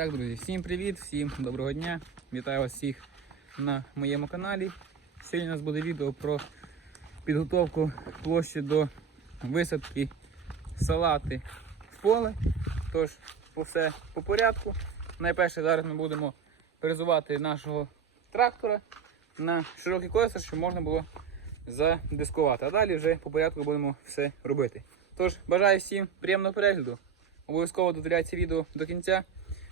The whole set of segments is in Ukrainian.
Так, друзі, всім привіт, всім доброго дня. Вітаю вас всіх на моєму каналі. Сьогодні у нас буде відео про підготовку площі до висадки салати в поле. Тож, все по порядку. Найперше зараз ми будемо перезувати нашого трактора на широкі колеса, щоб можна було задискувати. А далі вже по порядку будемо все робити. Тож, бажаю всім приємного перегляду. Обов'язково додивляйте відео до кінця.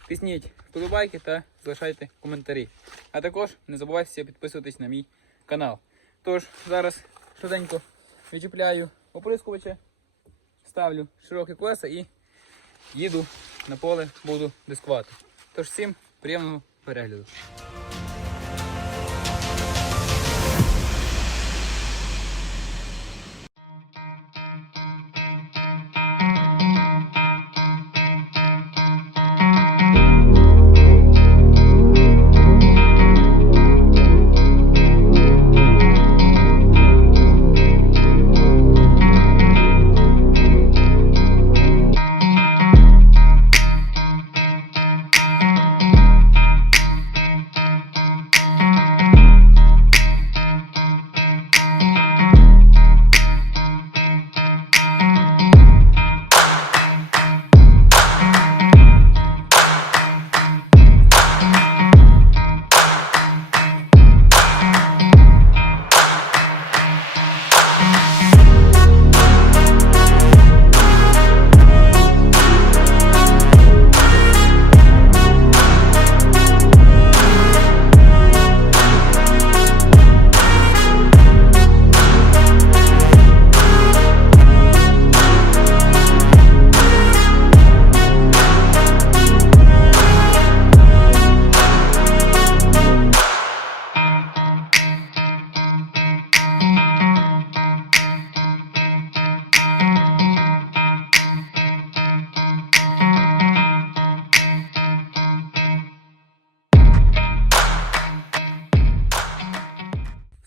Тисніть вподобайки та залишайте коментарі. А також не забувайте підписуватись на мій канал. Тож, зараз швиденько відчіпляю оприскувача, ставлю широкі колеса і їду на поле, буду дискувати. Тож всім приємного перегляду.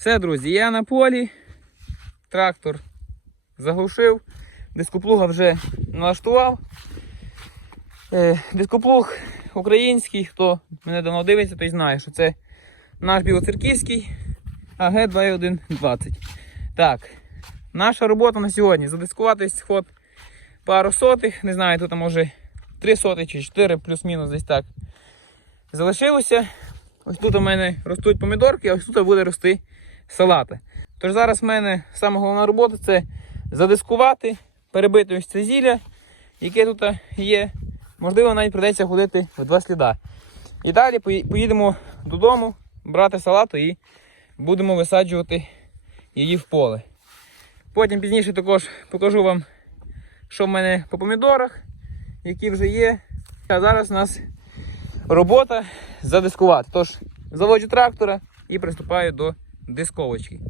Все, друзі, я на полі. Трактор заглушив. Дископлуга вже налаштував. Е, дископлуг український, хто мене давно дивиться, той знає, що це наш білоцерківський АГ-2120. Так, наша робота на сьогодні задискувати ход пару сотих, не знаю, тут може 3 сотих чи 4 плюс-мінус десь так. Залишилося. Ось тут у мене ростуть помідорки, а ось тут буде рости салати. Тож зараз в мене саме головна робота це задискувати, перебити ось це зілля, яке тут є. Можливо, навіть придеться ходити в два сліда. І далі поїдемо додому, брати салату і будемо висаджувати її в поле. Потім пізніше також покажу вам, що в мене по помідорах, які вже є. А зараз у нас робота задискувати. Тож заводжу трактора і приступаю до дисковочки.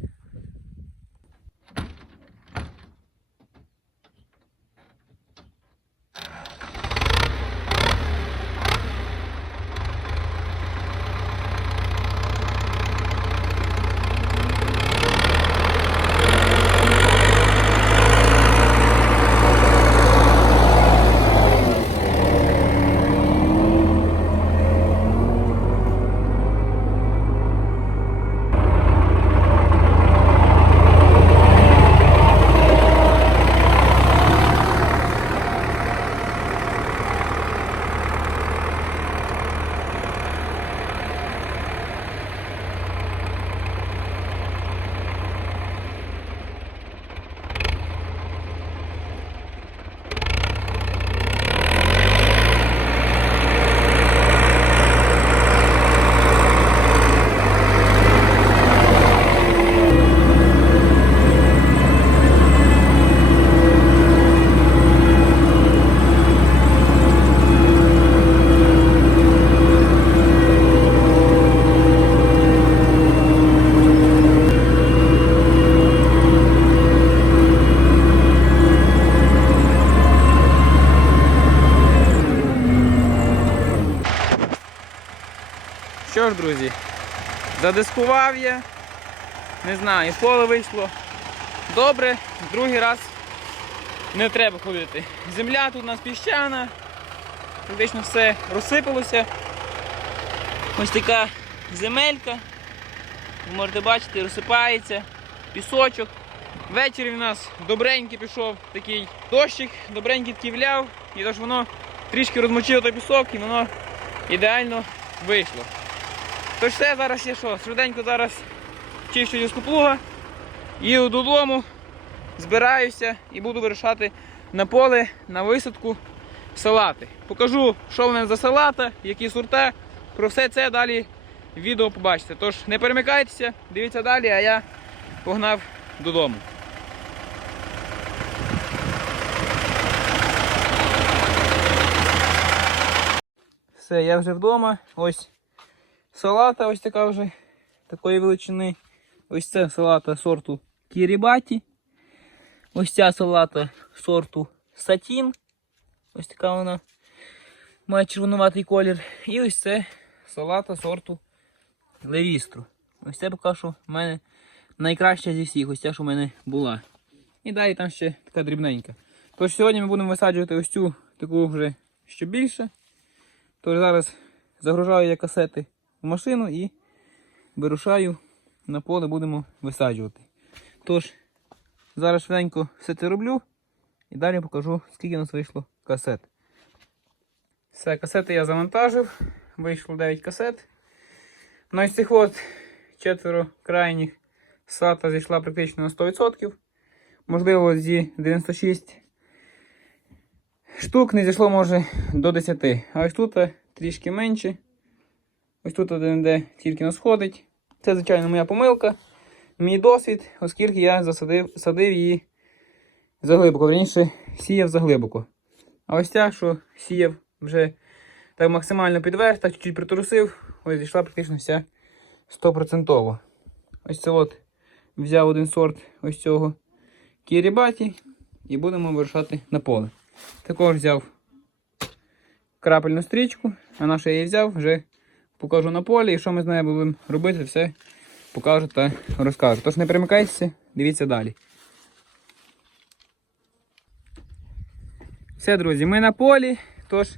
Що ж, друзі, задискував я. Не знаю, поле вийшло. Добре, другий раз не треба ходити. Земля тут у нас піщана. практично все розсипалося. Ось така земелька. Ви можете бачити, розсипається, пісочок. Ввечері в нас добренький пішов такий дощик, добренький такий і тож воно трішки розмочило той пісок і воно ідеально вийшло. Тож все, зараз я що, швиденько зараз чищу юску плуга, їду додому, збираюся і буду вирушати на поле на висадку салати. Покажу, що в мене за салата, які сорта. Про все це далі відео побачите. Тож не перемикайтеся, дивіться далі, а я погнав додому. Все, я вже вдома. Ось салата ось така вже такої величини. Ось це салата сорту Кірібаті. Ось ця салата сорту Сатін. Ось така вона має червонуватий колір. І ось це салата сорту Левістру. Ось це поки що в мене найкраща зі всіх, ось ця, що в мене була. І далі там ще така дрібненька. Тож сьогодні ми будемо висаджувати ось цю таку вже що більше. Тож зараз загружаю я касети в машину і вирушаю на поле, будемо висаджувати. Тож, зараз швиденько все це роблю і далі покажу, скільки у нас вийшло касет. Все, касети я завантажив, вийшло 9 касет. На ось цих от четверо крайніх сата зійшла практично на 100%. Можливо, зі 96 штук не зійшло може до 10. А ось тут трішки менше. Ось тут один де тільки не сходить. Це, звичайно, моя помилка. Мій досвід, оскільки я засадив садив її заглибоко. Верніше, сіяв заглибоко. А ось ця, що сіяв вже так максимально підверх, так чуть-чуть притрусив, ось зійшла практично вся 100%. Ось це от взяв один сорт ось цього кірібаті і будемо вирушати на поле. Також взяв крапельну стрічку, а нашу я її взяв, вже покажу на полі, і що ми з нею будемо робити, все покажу та розкажу. Тож не перемикайтеся, дивіться далі. Все, друзі, ми на полі, тож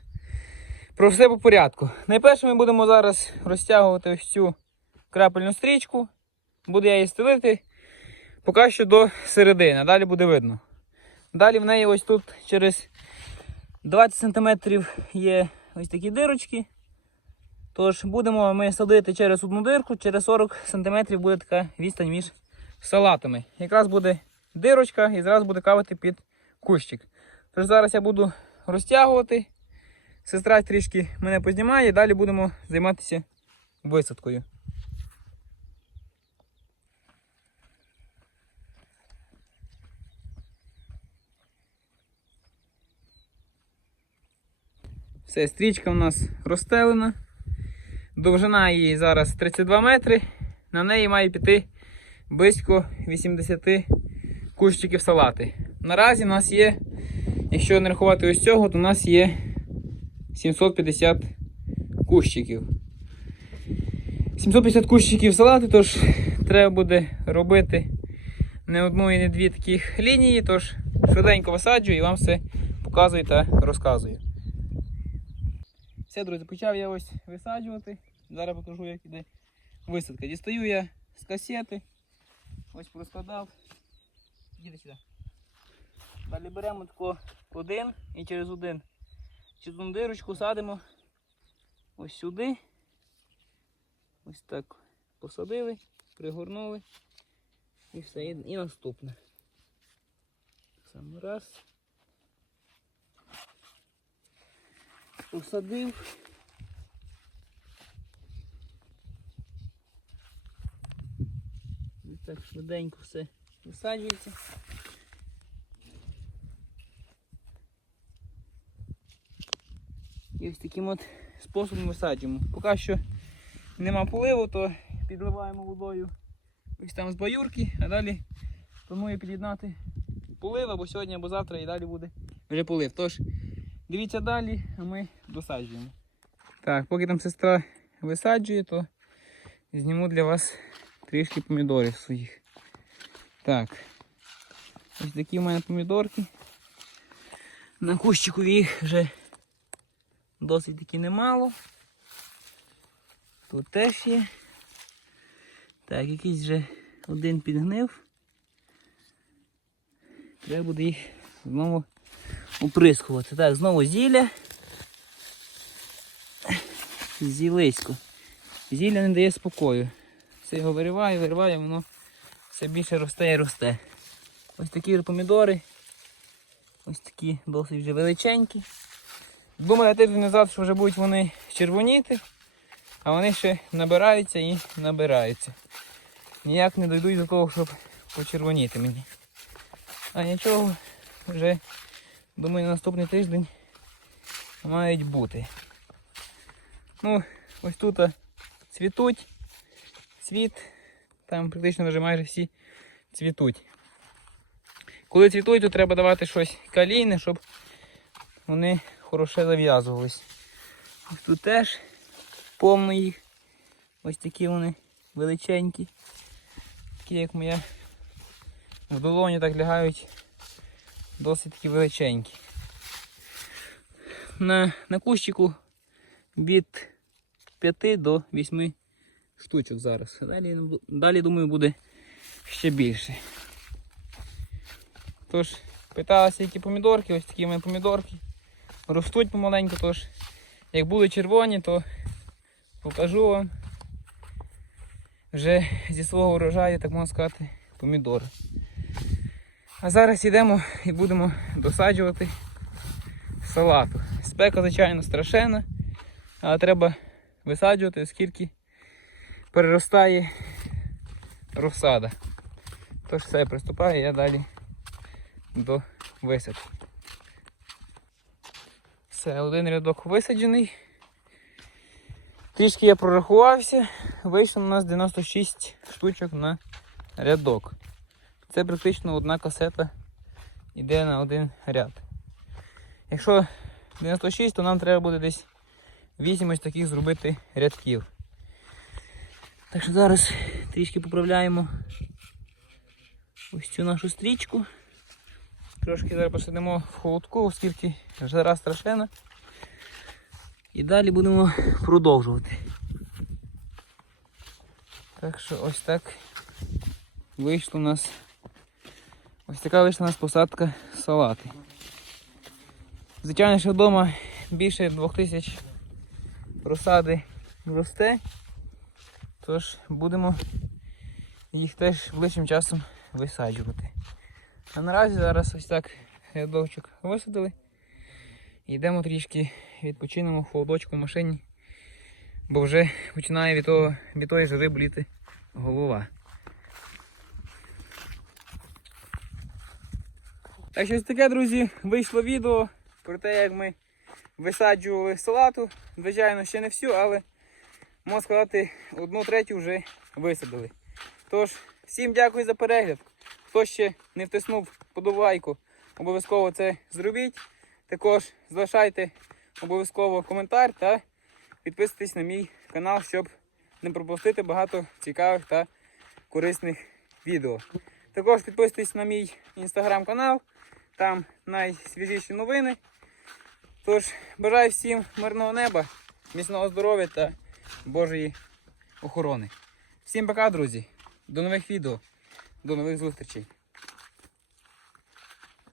про все по порядку. Найперше ми будемо зараз розтягувати ось цю крапельну стрічку. Буду я її стелити поки що до середини, далі буде видно. Далі в неї ось тут через 20 см є ось такі дирочки. Тож будемо ми садити через одну дирку, через 40 см буде така відстань між салатами. Якраз буде дирочка і зразу буде кавити під кущик. Тож зараз я буду розтягувати. Сестра трішки мене познімає і далі будемо займатися висадкою. Все, стрічка у нас розстелена. Довжина її зараз 32 метри. На неї має піти близько 80 кущиків салати. Наразі у нас є, якщо не рахувати ось цього, то у нас є 750 кущиків. 750 кущиків салати, тож треба буде робити не одну і не дві таких лінії, тож швиденько висаджую і вам все показую та розказую. Все, друзі, почав я ось висаджувати. Зараз покажу, як іде висадка. Дістаю я з касети. Ось проскладав. Їде сюди. Далі беремо тако один і через один. Через одну дирочку садимо ось сюди. Ось так посадили, пригорнули. І все, і, наступне. Саме раз. Посадив. І так швиденько все висаджується. І ось таким от способом висаджуємо. Поки що нема поливу, то підливаємо водою ось там з баюрки, а далі планую під'єднати полив або сьогодні, або завтра і далі буде вже полив. Тож дивіться далі, а ми досаджуємо. Так, поки там сестра висаджує, то зніму для вас трішки помідорів своїх. Так. Ось такі в мене помідорки. На кущику їх вже досить таки немало. Тут теж є. Так, якийсь вже один підгнив. Треба буде їх знову оприскувати. Так, знову зілля. Зілисько. Зілля не дає спокою. Все його вириваю, вириваю, воно все більше росте і росте. Ось такі помідори. Ось такі досить вже величенькі. Думаю, тиждень назад, що вже будуть вони червоніти, а вони ще набираються і набираються. Ніяк не дійдуть до того, щоб почервоніти мені. А нічого, вже думаю, на наступний тиждень мають бути. Ну, ось тут цвітуть, цвіт, там практично вже майже всі цвітуть. Коли цвітуть, то треба давати щось калійне, щоб вони хороше зав'язувались. Ось тут теж повно їх. Ось такі вони величенькі. Такі як моя в долоні так лягають досить такі величенькі. На, на кущику від 5 до 8 штучок зараз. Далі, далі думаю, буде ще більше. Тож, питалися, які помідорки, ось такі в помідорки. Ростуть помаленьку, тож як будуть червоні, то покажу вам вже зі свого врожаю, так можна сказати, помідори. А зараз йдемо і будемо досаджувати салату. Спека, звичайно, страшенна, але треба висаджувати, оскільки переростає розсада. Тож все, приступаю я далі до висадки. Все, один рядок висаджений. Трішки я прорахувався, вийшло у нас 96 штучок на рядок. Це практично одна касета йде на один ряд. Якщо 96, то нам треба буде десь 8 ось таких зробити рядків. Так що зараз трішки поправляємо ось цю нашу стрічку. Трошки зараз посидимо в холодку, оскільки жара страшена. І далі будемо продовжувати. Так що ось так вийшло у нас. Ось така вийшла у нас посадка салати. Звичайно, що вдома більше 2000 розсади росте. Тож будемо їх теж ближчим часом висаджувати. А наразі зараз ось так рядочок висадили. Йдемо трішки відпочинемо в холодочку в машині, бо вже починає від, того, від тої жари боліти голова. Так що ось таке, друзі, вийшло відео про те, як ми висаджували салату. Звичайно, ще не всю, але можна сказати, одну третю вже висадили. Тож, всім дякую за перегляд. Хто ще не втиснув подобайку, обов'язково це зробіть. Також залишайте обов'язково коментар та підписуйтесь на мій канал, щоб не пропустити багато цікавих та корисних відео. Також підписуйтесь на мій інстаграм-канал, там найсвіжіші новини. Тож, бажаю всім мирного неба, міцного здоров'я та Божої охорони. Всім пока, друзі! До нових відео, до нових зустрічей!